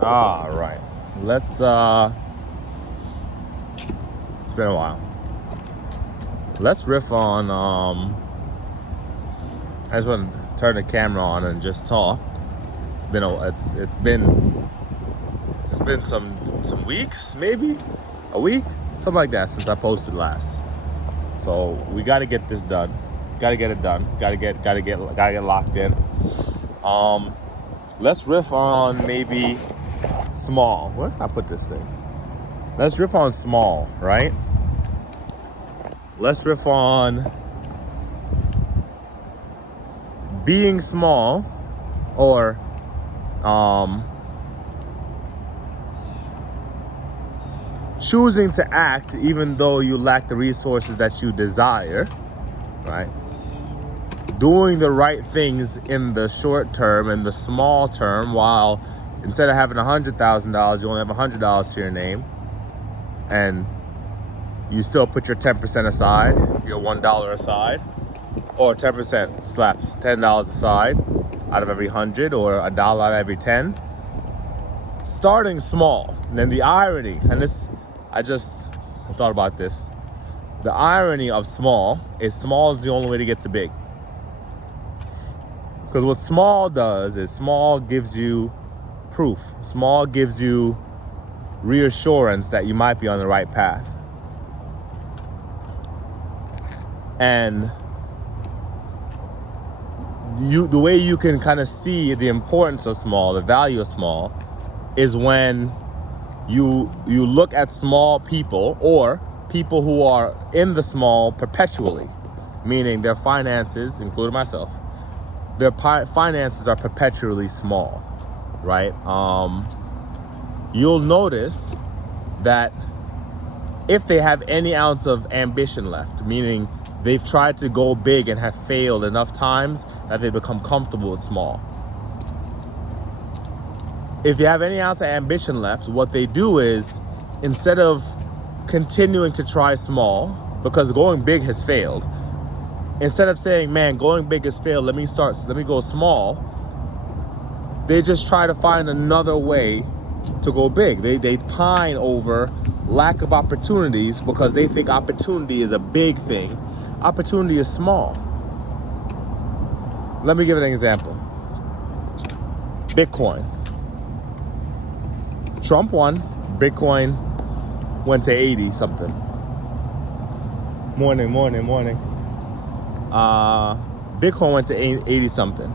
All right. Let's it's been a while. Let's riff on I just want to turn the camera on and just talk. It's been some weeks, maybe a week, something like that since I posted last. So we got to get this done. Got to get it done. Got to get locked in. Let's riff on maybe small. Where did I put this thing? Let's riff on small, right? Let's riff on being small or choosing to act even though you lack the resources that you desire, right? Doing the right things in the short term and the small term, while instead of having $100,000, you only have $100 to your name, and you still put your 10% aside, your $1 aside, or 10% slaps $10 aside out of every 100, or $1 out of every 10. Starting small. And then the irony, and this, I thought about this. The irony of small is the only way to get to big. Because what small does is small gives you proof. Small gives you reassurance that you might be on the right path. And the way you can kind of see the importance of small, the value of small, is when you look at small people or people who are in the small perpetually, meaning their finances, including myself, their finances are perpetually small, right? You'll notice that if they have any ounce of ambition left, meaning they've tried to go big and have failed enough times that they become comfortable with small. If you have any ounce of ambition left, what they do is, instead of continuing to try small, because going big has failed, instead of saying, man, going big has failed, let me go small, they just try to find another way to go big. They pine over lack of opportunities because they think opportunity is a big thing. Opportunity is small. Let me give an example. Bitcoin. Trump won. Bitcoin went to 80 something. Morning. Bitcoin went to 80 something.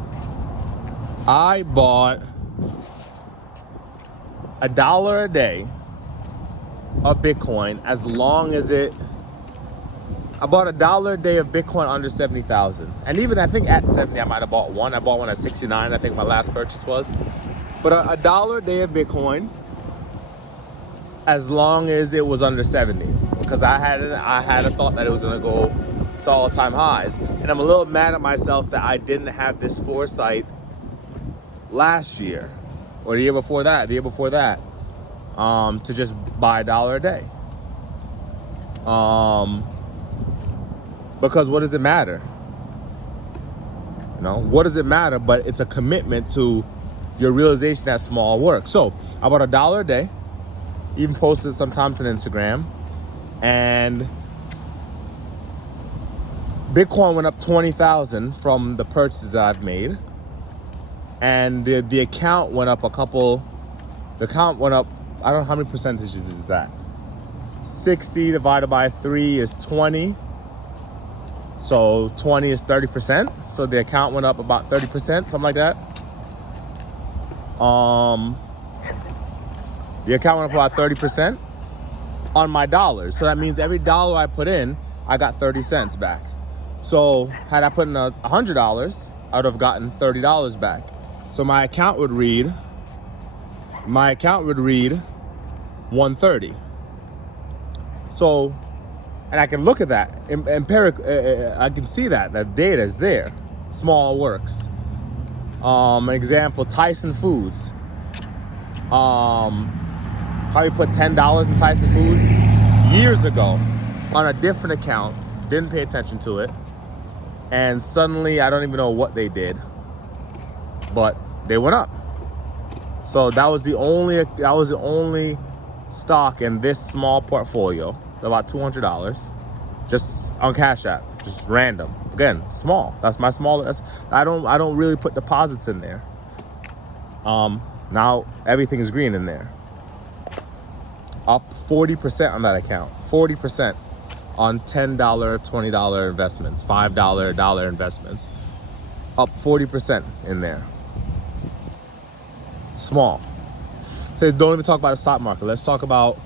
I bought $1 a day of Bitcoin as long as I bought $1 a day of Bitcoin under 70,000. And even I think at 70, I might have bought one. I bought one at 69, I think my last purchase was. But $1 a day of Bitcoin as long as it was under 70. Because I had a thought that it was gonna go to all-time highs. And I'm a little mad at myself that I didn't have this foresight last year or the year before that, to just buy $1 a day. Because what does it matter? What does it matter? But it's a commitment to your realization that small works. So I bought $1 a day, even posted sometimes on Instagram, and Bitcoin went up 20,000 from the purchases that I've made, and the account went up I don't know how many percentages is that. 60 divided by 3 is 20. So 20 is 30%. So the account went up about 30%, something like that. The account went up about 30% on my dollars. So that means every dollar I put in, I got 30 cents back. So had I put in $100, I would have gotten $30 back. So my account would read 130. So, and I can look at that empirically. I can see that data is there. Small works. Example: Tyson Foods. Probably put $10 in Tyson Foods years ago on a different account. Didn't pay attention to it, and suddenly I don't even know what they did, but they went up. So that was the only stock in this small portfolio, about $200, just on Cash App, just random. Again, small. That's my smallest. I don't really put deposits in there. Now everything is green in there. Up 40% on that account. 40% on $10, $20 investments, $5 dollar investments. Up 40% in there. Small. So don't even talk about the stock market. Let's talk about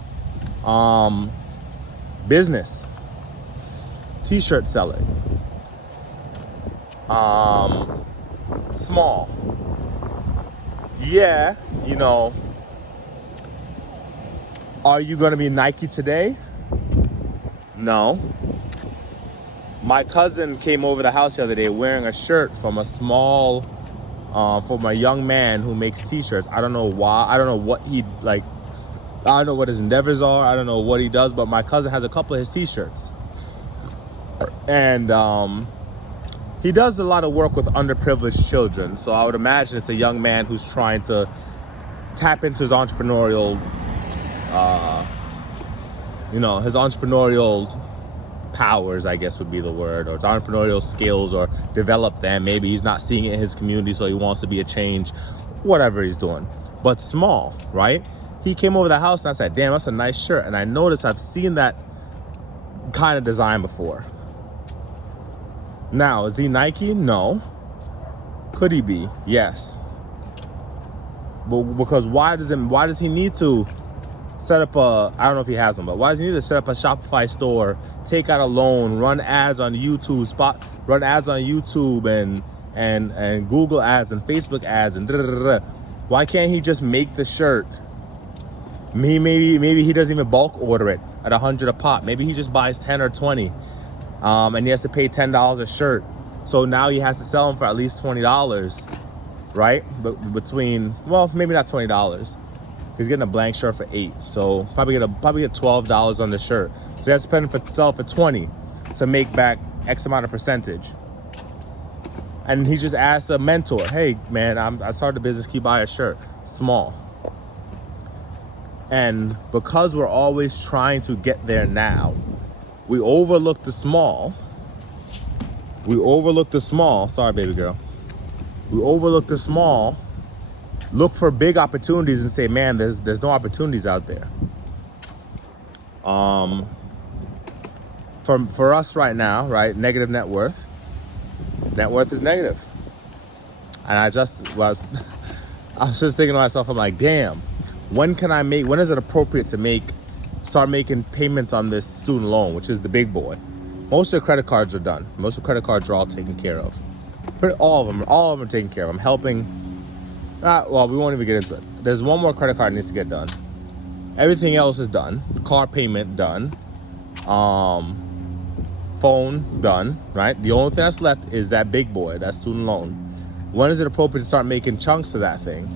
business. T-shirt selling. Small. Yeah, you know. Are you gonna be Nike today? No. My cousin came over the house the other day wearing a shirt from a small, from a young man who makes T-shirts. I don't know why. I don't know what he like. I don't know what his endeavors are. I don't know what he does. But my cousin has a couple of his T-shirts, and he does a lot of work with underprivileged children. So I would imagine it's a young man who's trying to tap into his entrepreneurial, his entrepreneurial powers, I guess would be the word, or his entrepreneurial skills, or develop them. Maybe he's not seeing it in his community, so he wants to be a change, whatever he's doing. But small, right? He came over the house and I said, damn, that's a nice shirt. And I noticed I've seen that kind of design before. Now, is he Nike? No. Could he be? Yes. But because why does he need to set up I don't know if he has one, but why does he need to set up a Shopify store, take out a loan, run ads on YouTube, and Google ads and Facebook ads and Why can't he just make the shirt? Maybe he doesn't even bulk order it at $100 a pop. Maybe he just buys 10 or 20, and he has to pay $10 a shirt. So now he has to sell them for at least $20, right? But maybe not $20. He's getting a blank shirt for $8, so probably get $12 on the shirt. So he has to sell for $20 to make back X amount of percentage. And he just asked a mentor, "Hey man, I started a business. Can you buy a shirt?" Small. And because we're always trying to get there now, we overlook the small. Sorry, baby girl. We overlook the small. Look for big opportunities and say, man, there's no opportunities out there. For us right now, right? Negative net worth. Net worth is negative. And I was just thinking to myself, I'm like, damn, when is it appropriate to start making payments on this student loan, which is the big boy? Most of the credit cards are done. Most of the credit cards are all taken care of. All of them are taken care of. I'm helping. We won't even get into it. There's one more credit card that needs to get done. Everything else is done. Car payment done. Phone done, right? The only thing that's left is that big boy, that student loan. When is it appropriate to start making chunks of that thing?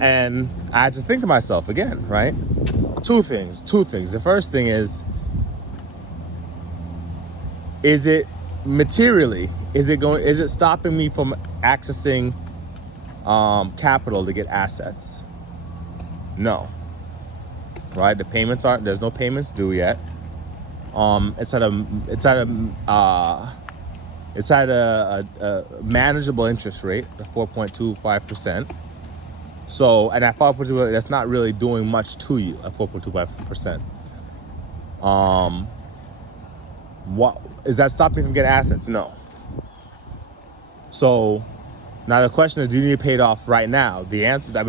And I had to think to myself again, right? Two things. The first thing is it materially, is it stopping me from accessing capital to get assets? No. Right? There's no payments due yet. It's at a manageable interest rate, 4.25%. So, and at 4.2%, that's not really doing much to you at 4.25%. What is that stopping me from getting assets? No. So now the question is, do you need to pay it off right now? The answer, I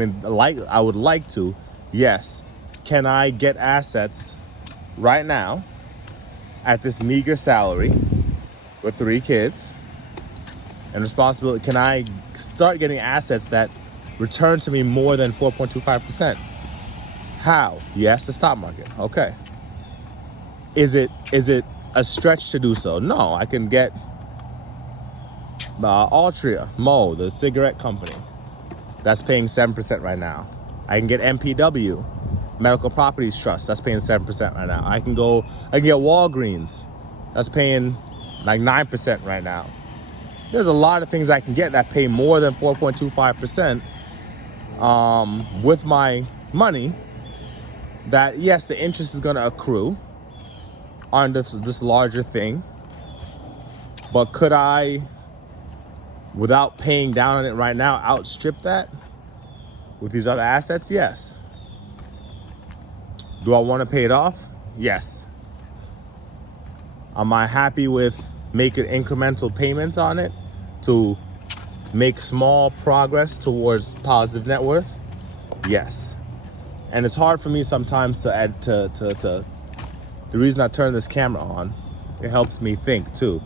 would like to, yes. Can I get assets right now at this meager salary with 3 kids and responsibility? Can I start getting assets that return to me more than 4.25%? How? Yes, the stock market. Okay. Is it a stretch to do so? No, I can get Altria, Mo, the cigarette company, that's paying 7% right now. I can get MPW, Medical Properties Trust, that's paying 7% right now. I can get Walgreens, that's paying like 9% right now. there's a lot of things I can get that pay more than 4.25% with my money, that yes, the interest is going to accrue on this larger thing. But could I, without paying down on it right now, outstrip that with these other assets? Yes. Do I want to pay it off? Yes. Am I happy with making incremental payments on it to make small progress towards positive net worth? Yes. And it's hard for me sometimes to add to the reason I turn this camera on, it helps me think too.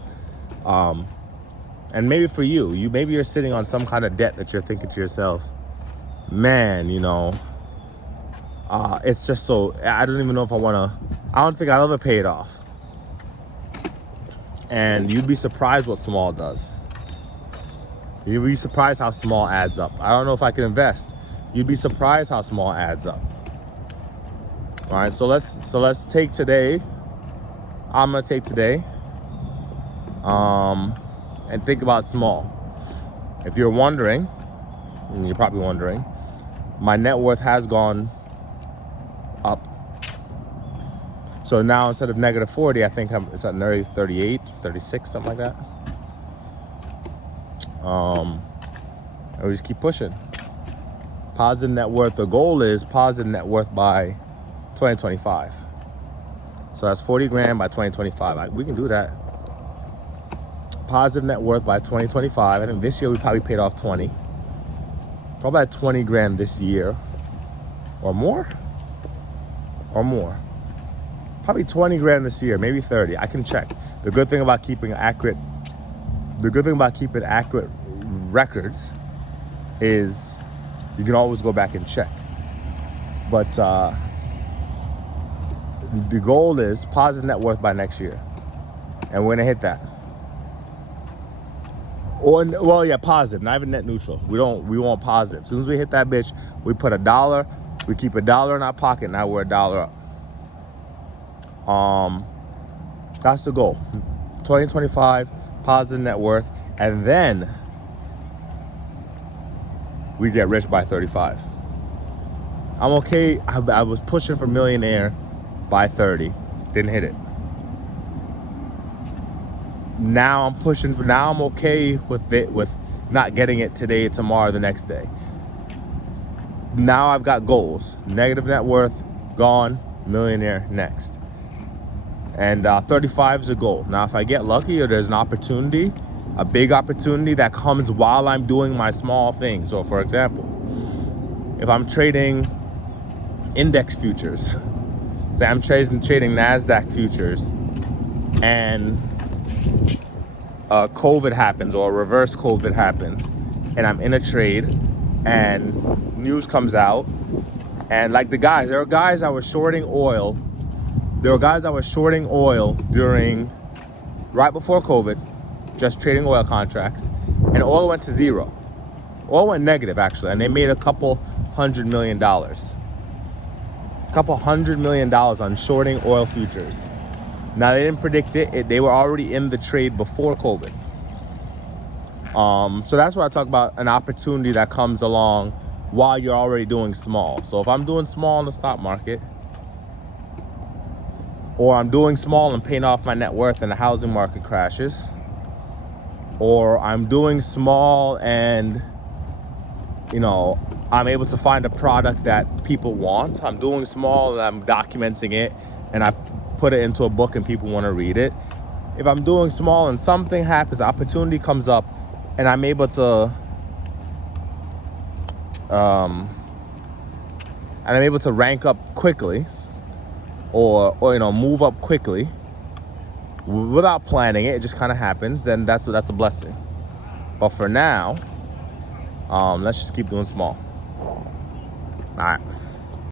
And maybe for you, maybe you're sitting on some kind of debt that you're thinking to yourself, man, it's just so, I don't even know if I don't think I'll ever pay it off. And you'd be surprised what small does. You'd be surprised how small adds up. I don't know if I can invest. You'd be surprised how small adds up. All right, so let's take today. I'm gonna take today, and think about small. If you're wondering, and you're probably wondering, my net worth has gone up. So now instead of negative 40, I think it's at nearly 38, 36, something like that. And we just keep pushing. Positive net worth, the goal is positive net worth by 2025. So that's 40 grand by 2025. We can do that. Positive net worth by 2025. I think this year we probably paid off 20. Probably at 20 grand this year. Or more. Probably 20 grand this year, maybe 30. I can check. The good thing about keeping accurate records is you can always go back and check. But the goal is positive net worth by next year. And we're gonna hit that. Positive, not even net neutral. We want positive. As soon as we hit that bitch, we put $1, we keep $1 in our pocket, now we're $1 up. That's the goal. 2025, positive net worth, and then we get rich by 35. I'm okay. I was pushing for millionaire by 30, didn't hit it. Now I'm okay with not getting it today, tomorrow, the next day. Now I've got goals. Negative net worth, gone, millionaire next. And 35 is a goal. Now if I get lucky or there's an opportunity, a big opportunity that comes while I'm doing my small thing. So for example, if I'm trading index futures, say I'm trading NASDAQ futures, and COVID happens or reverse COVID happens, and I'm in a trade and news comes out, and like there were guys that were shorting oil. There were guys that were shorting oil right before COVID, just trading oil contracts, and oil went to zero. Oil went negative actually, and they made a couple $100 million. $100 million on shorting oil futures. Now they didn't predict it. They were already in the trade before COVID. So that's where I talk about an opportunity that comes along while you're already doing small. So if I'm doing small in the stock market, or I'm doing small and paying off my net worth and the housing market crashes, or I'm doing small and I'm able to find a product that people want. I'm doing small and I'm documenting it and I put it into a book and people want to read it. If I'm doing small and something happens, opportunity comes up, and I'm able to rank up quickly, or move up quickly without planning it just kind of happens, then that's a blessing. But for now, let's just keep doing small. All right.